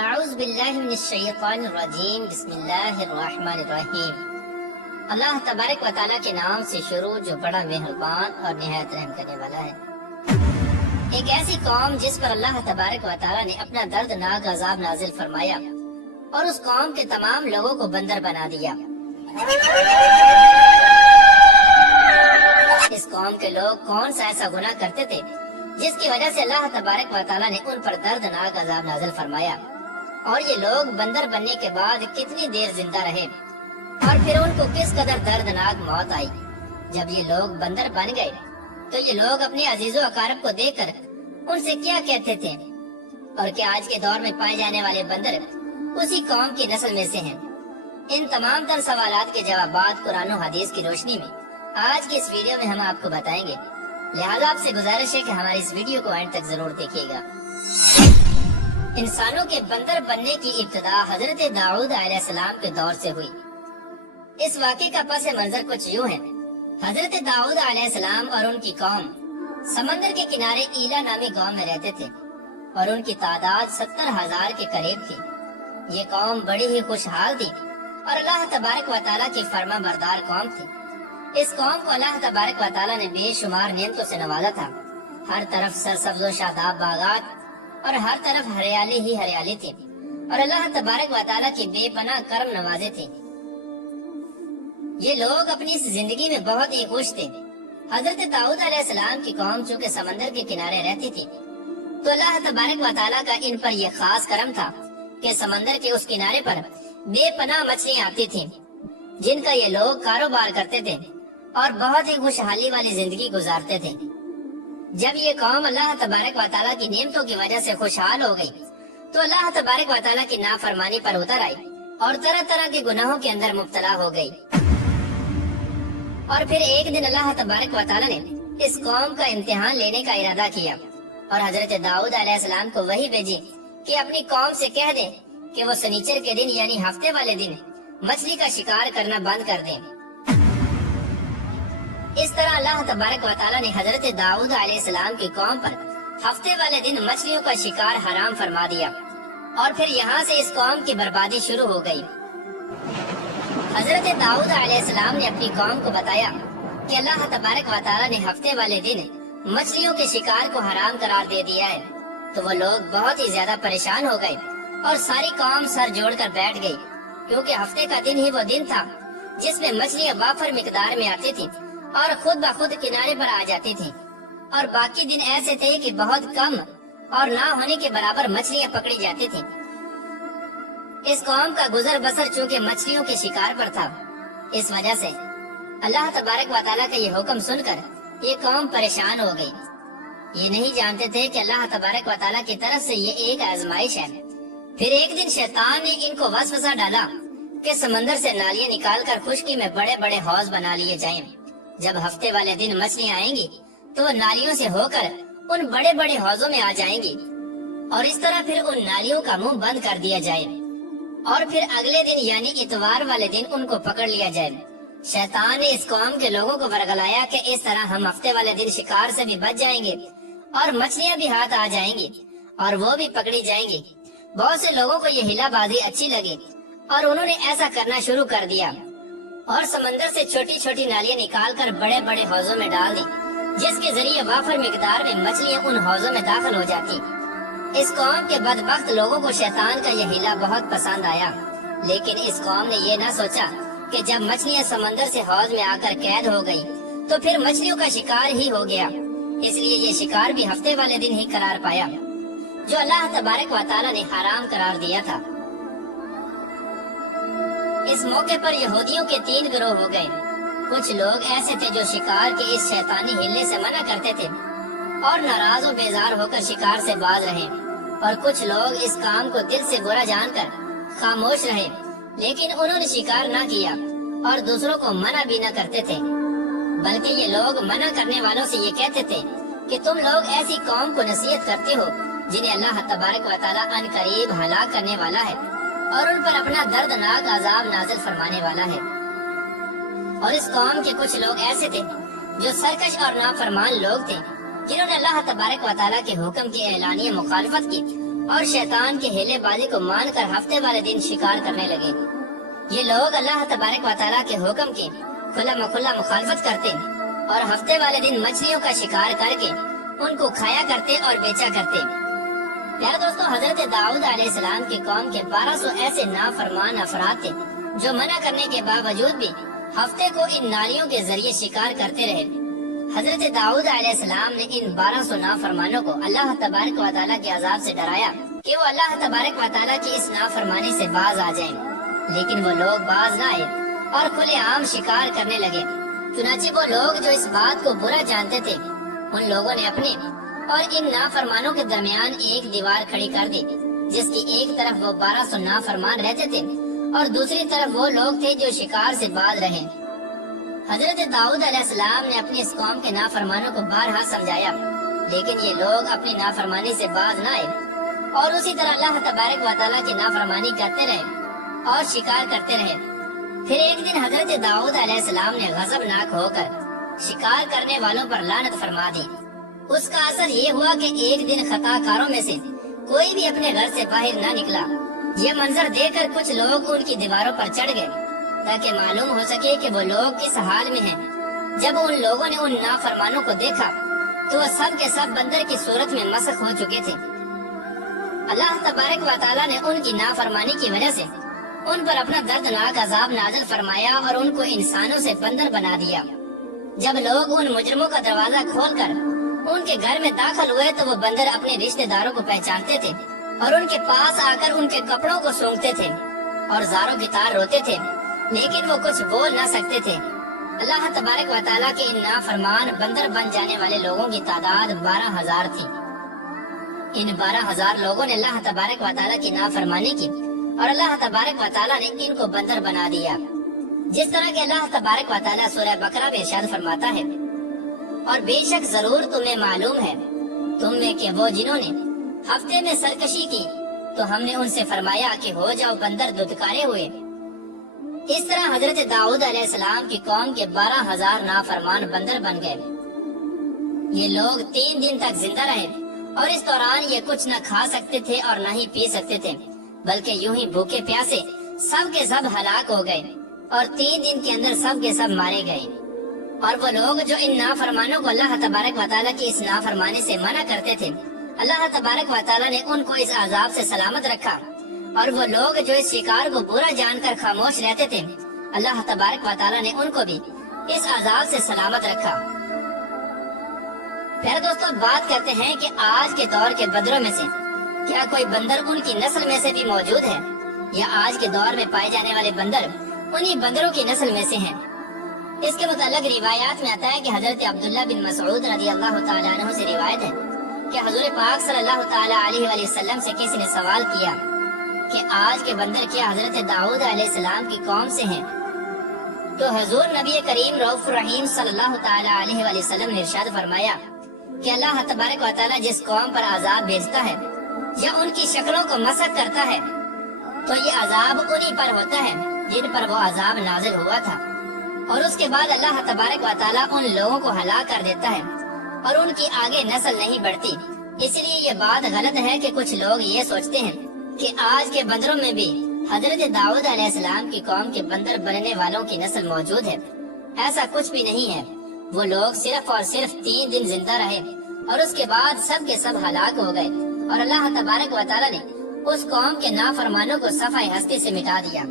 اعوذ باللہ من الشیطان الرجیم بسم اللہ الرحمن الرحیم۔ اللہ تبارک و تعالیٰ کے نام سے شروع جو بڑا مہربان اور نہایت رحم کرنے والا ہے۔ ایک ایسی قوم جس پر اللہ تبارک و تعالیٰ نے اپنا دردناک عذاب نازل فرمایا اور اس قوم کے تمام لوگوں کو بندر بنا دیا۔ اس قوم کے لوگ کون سا ایسا گناہ کرتے تھے جس کی وجہ سے اللہ تبارک و تعالیٰ نے ان پر دردناک عذاب نازل فرمایا، اور یہ لوگ بندر بننے کے بعد کتنی دیر زندہ رہے اور پھر ان کو کس قدر دردناک موت آئی۔ جب یہ لوگ بندر بن گئے تو یہ لوگ اپنے عزیز و اقارب کو دیکھ کر ان سے کیا کہتے تھے، اور کیا آج کے دور میں پائے جانے والے بندر اسی قوم کی نسل میں سے ہیں؟ ان تمام تر سوالات کے جوابات قرآن و حدیث کی روشنی میں آج کی اس ویڈیو میں ہم آپ کو بتائیں گے، لہذا آپ سے گزارش ہے کہ ہماری اس ویڈیو کو اینڈ تک ضرور دیکھیے گا۔ انسانوں کے بندر بننے کی ابتدا حضرت داؤد علیہ السلام کے دور سے ہوئی۔ اس واقعے کا پس منظر کچھ یوں ہے۔ حضرت داؤد علیہ السلام اور ان کی قوم سمندر کے کنارے ایلا نامی گاؤں میں رہتے تھے، اور ان کی تعداد 70,000 کے قریب تھی۔ یہ قوم بڑی ہی خوشحال تھی اور اللہ تبارک و تعالیٰ کی فرما بردار قوم تھی۔ اس قوم کو اللہ تبارک و تعالیٰ نے بے شمار نعمتوں سے نوازا تھا۔ ہر طرف سرسبز و شاداب باغات اور ہر طرف ہریالی ہی ہریالی تھی، اور اللہ تبارک و تعالیٰ کی بے پناہ کرم نوازے تھے۔ یہ لوگ اپنی اس زندگی میں بہت ہی خوش تھے۔ حضرت داؤد علیہ السلام کی قوم چونکہ سمندر کے کنارے رہتی تھی تو اللہ تبارک و تعالیٰ کا ان پر یہ خاص کرم تھا کہ سمندر کے اس کنارے پر بے پناہ مچھلیاں آتی تھیں جن کا یہ لوگ کاروبار کرتے تھے اور بہت ہی خوشحالی والی زندگی گزارتے تھے۔ جب یہ قوم اللہ تبارک و تعالیٰ کی نعمتوں کی وجہ سے خوشحال ہو گئی تو اللہ تبارک و تعالیٰ کی نافرمانی پر اتر آئی اور طرح طرح کے گناہوں کے اندر مبتلا ہو گئی۔ اور پھر ایک دن اللہ تبارک و تعالیٰ نے اس قوم کا امتحان لینے کا ارادہ کیا اور حضرت داؤد علیہ السلام کو وحی بھیجی کہ اپنی قوم سے کہہ دیں کہ وہ سنیچر کے دن یعنی ہفتے والے دن مچھلی کا شکار کرنا بند کر دیں۔ اس طرح اللہ تبارک و تعالیٰ نے حضرت داؤد علیہ السلام کی قوم پر ہفتے والے دن مچھلیوں کا شکار حرام فرما دیا، اور پھر یہاں سے اس قوم کی بربادی شروع ہو گئی۔ حضرت داؤد علیہ السلام نے اپنی قوم کو بتایا کہ اللہ تبارک و تعالیٰ نے ہفتے والے دن مچھلیوں کے شکار کو حرام قرار دے دیا ہے، تو وہ لوگ بہت ہی زیادہ پریشان ہو گئے اور ساری قوم سر جوڑ کر بیٹھ گئی، کیونکہ ہفتے کا دن ہی وہ دن تھا جس میں مچھلیاں وافر مقدار میں آتی تھی اور خود بخود کنارے پر آ جاتی تھی، اور باقی دن ایسے تھے کہ بہت کم اور نہ ہونے کے برابر مچھلیاں پکڑی جاتی تھی۔ اس قوم کا گزر بسر چونکہ مچھلیوں کے شکار پر تھا، اس وجہ سے اللہ تبارک و تعالیٰ کا یہ حکم سن کر یہ قوم پریشان ہو گئی۔ یہ نہیں جانتے تھے کہ اللہ تبارک و تعالیٰ کی طرف سے یہ ایک آزمائش ہے۔ پھر ایک دن شیطان نے ان کو وسوسہ ڈالا کہ سمندر سے نالیاں نکال کر خشکی میں بڑے بڑے حوض بنا لیے جائیں۔ جب ہفتے والے دن مچھلیاں آئیں گی تو وہ نالیوں سے ہو کر ان بڑے بڑے حوضوں میں آ جائیں گی، اور اس طرح پھر ان نالیوں کا منہ بند کر دیا جائے، اور پھر اگلے دن یعنی اتوار والے دن ان کو پکڑ لیا جائے۔ شیطان نے اس قوم کے لوگوں کو ورگلایا کہ اس طرح ہم ہفتے والے دن شکار سے بھی بچ جائیں گے اور مچھلیاں بھی ہاتھ آ جائیں گی اور وہ بھی پکڑی جائیں گی۔ بہت سے لوگوں کو یہ ہلا بازی اچھی لگی اور انہوں نے ایسا کرنا شروع کر دیا، اور سمندر سے چھوٹی چھوٹی نالیاں نکال کر بڑے بڑے حوضوں میں ڈال دی، جس کے ذریعے وافر مقدار میں مچھلیاں ان حوضوں میں داخل ہو جاتی۔ اس قوم کے بدبخت لوگوں کو شیطان کا یہ ہیلا بہت پسند آیا، لیکن اس قوم نے یہ نہ سوچا کہ جب مچھلیاں سمندر سے حوض میں آ کر قید ہو گئی تو پھر مچھلیوں کا شکار ہی ہو گیا۔ اس لیے یہ شکار بھی ہفتے والے دن ہی قرار پایا جو اللہ تبارک و تعالیٰ نے حرام قرار دیا تھا۔ اس موقع پر یہودیوں کے 3 گروہ ہو گئے۔ کچھ لوگ ایسے تھے جو شکار کے اس شیطانی ہلے سے منع کرتے تھے اور ناراض و بیزار ہو کر شکار سے باز رہے، اور کچھ لوگ اس کام کو دل سے برا جان کر خاموش رہے، لیکن انہوں نے شکار نہ کیا اور دوسروں کو منع بھی نہ کرتے تھے، بلکہ یہ لوگ منع کرنے والوں سے یہ کہتے تھے کہ تم لوگ ایسی قوم کو نصیحت کرتے ہو جنہیں اللہ تبارک و تعالیٰ ان قریب ہلاک کرنے والا ہے اور ان پر اپنا دردناک عذاب نازل فرمانے والا ہے۔ اور اس قوم کے کچھ لوگ ایسے تھے جو سرکش اور نافرمان لوگ تھے، جنہوں نے اللہ تبارک و تعالیٰ کے حکم کی اعلانیہ مخالفت کی اور شیطان کے ہیلے بازی کو مان کر ہفتے والے دن شکار کرنے لگے۔ یہ لوگ اللہ تبارک و تعالیٰ کے حکم کی کھلا مکھلا مخالفت کرتے اور ہفتے والے دن مچھلیوں کا شکار کر کے ان کو کھایا کرتے اور بیچا کرتے۔ پیارے دوستو، حضرت داؤد علیہ السلام کی قوم کے 1200 ایسے نافرمان افراد تھے جو منع کرنے کے باوجود بھی ہفتے کو ان نالیوں کے ذریعے شکار کرتے رہے۔ حضرت داؤد علیہ السلام نے ان 1200 نافرمانوں کو اللہ تبارک و تعالیٰ کے عذاب سے ڈرایا کہ وہ اللہ تبارک و تعالیٰ کی اس نافرمانی سے باز آ جائیں، لیکن وہ لوگ باز نہ آئے اور کھلے عام شکار کرنے لگے۔ چنانچہ وہ لوگ جو اس بات کو برا جانتے تھے، ان لوگوں نے اپنے اور ان نافرمانوں کے درمیان ایک دیوار کھڑی کر دی، جس کی ایک طرف وہ 1200 نافرمان رہتے تھے اور دوسری طرف وہ لوگ تھے جو شکار سے باز رہے۔ حضرت داؤد علیہ السلام نے اپنی اس قوم کے نافرمانوں کو بارہا سمجھایا، لیکن یہ لوگ اپنی نافرمانی سے باز نہ آئے اور اسی طرح اللہ تبارک و تعالیٰ کی نافرمانی کرتے رہے اور شکار کرتے رہے۔ پھر ایک دن حضرت داؤد علیہ السلام نے غضبناک ہو کر شکار کرنے والوں پر لعنت فرما دی۔ اس کا اثر یہ ہوا کہ ایک دن خطا کاروں میں سے کوئی بھی اپنے گھر سے باہر نہ نکلا۔ یہ منظر دیکھ کر کچھ لوگ ان کی دیواروں پر چڑھ گئے تاکہ معلوم ہو سکے کہ وہ لوگ کس حال میں ہیں۔ جب ان لوگوں نے ان نافرمانوں کو دیکھا تو وہ سب کے سب بندر کی صورت میں مسخ ہو چکے تھے۔ اللہ تبارک و تعالیٰ نے ان کی نافرمانی کی وجہ سے ان پر اپنا دردناک عذاب نازل فرمایا اور ان کو انسانوں سے بندر بنا دیا۔ جب لوگ ان مجرموں کا دروازہ کھول کر ان کے گھر میں داخل ہوئے تو وہ بندر اپنے رشتہ داروں کو پہچانتے تھے اور ان کے پاس آ کر ان کے کپڑوں کو سونگتے تھے اور زاروں کی طرح روتے تھے، لیکن وہ کچھ بول نہ سکتے تھے۔ اللہ تبارک و تعالیٰ کے ان نافرمان بندر بن جانے والے لوگوں کی تعداد 12,000 تھی۔ ان 12,000 لوگوں نے اللہ تبارک و تعالیٰ کی نافرمانی کی اور اللہ تبارک و تعالیٰ نے ان کو بندر بنا دیا، جس طرح کہ اللہ تبارک و تعالیٰ سورہ بقرہ میں ارشاد فرماتا ہے، اور بے شک ضرور تمہیں معلوم ہے تم میں کہ وہ جنہوں نے ہفتے میں سرکشی کی تو ہم نے ان سے فرمایا کہ ہو جاؤ بندر دھتکارے ہوئے۔ اس طرح حضرت داؤد علیہ السلام کی قوم کے 12,000 نافرمان بندر بن گئے۔ یہ لوگ 3 دن تک زندہ رہے اور اس دوران یہ کچھ نہ کھا سکتے تھے اور نہ ہی پی سکتے تھے، بلکہ یوں ہی بھوکے پیاسے سب کے سب ہلاک ہو گئے اور 3 دن کے اندر سب کے سب مارے گئے۔ اور وہ لوگ جو ان نافرمانوں کو اللہ تبارک و تعالیٰ کی اس نافرمانی سے منع کرتے تھے، اللہ تبارک و تعالیٰ نے ان کو اس عذاب سے سلامت رکھا، اور وہ لوگ جو اس شکار کو برا جان کر خاموش رہتے تھے، اللہ تبارک و تعالیٰ نے ان کو بھی اس عذاب سے سلامت رکھا۔ پھر دوستو، بات کرتے ہیں کہ آج کے دور کے بندروں میں سے کیا کوئی بندر ان کی نسل میں سے بھی موجود ہے، یا آج کے دور میں پائے جانے والے بندر انہی بندروں کی نسل میں سے ہیں؟ اس کے متعلق روایات میں آتا ہے کہ حضرت عبداللہ بن مسعود رضی اللہ تعالیٰ عنہ سے روایت ہے کہ حضور پاک صلی اللہ تعالیٰ علیہ وآلہ وسلم سے کسی نے سوال کیا کہ آج کے بندر کیا حضرت داؤد علیہ السلام کی قوم سے ہیں؟ تو حضور نبی کریم رؤوف الرحیم صلی اللہ تعالیٰ علیہ وآلہ وسلم نے ارشاد فرمایا کہ اللہ تبارک و تعالیٰ جس قوم پر عذاب بھیجتا ہے یا ان کی شکلوں کو مسخ کرتا ہے تو یہ عذاب انہی پر ہوتا ہے جن پر وہ عذاب نازل ہوا تھا، اور اس کے بعد اللہ تبارک و تعالیٰ ان لوگوں کو ہلاک کر دیتا ہے اور ان کی آگے نسل نہیں بڑھتی۔ اس لیے یہ بات غلط ہے کہ کچھ لوگ یہ سوچتے ہیں کہ آج کے بندروں میں بھی حضرت داؤد علیہ السلام کی قوم کے بندر بننے والوں کی نسل موجود ہے۔ ایسا کچھ بھی نہیں ہے۔ وہ لوگ صرف اور صرف 3 دن زندہ رہے اور اس کے بعد سب کے سب ہلاک ہو گئے، اور اللہ تبارک و تعالیٰ نے اس قوم کے نافرمانوں کو صفحہ ہستی سے مٹا دیا۔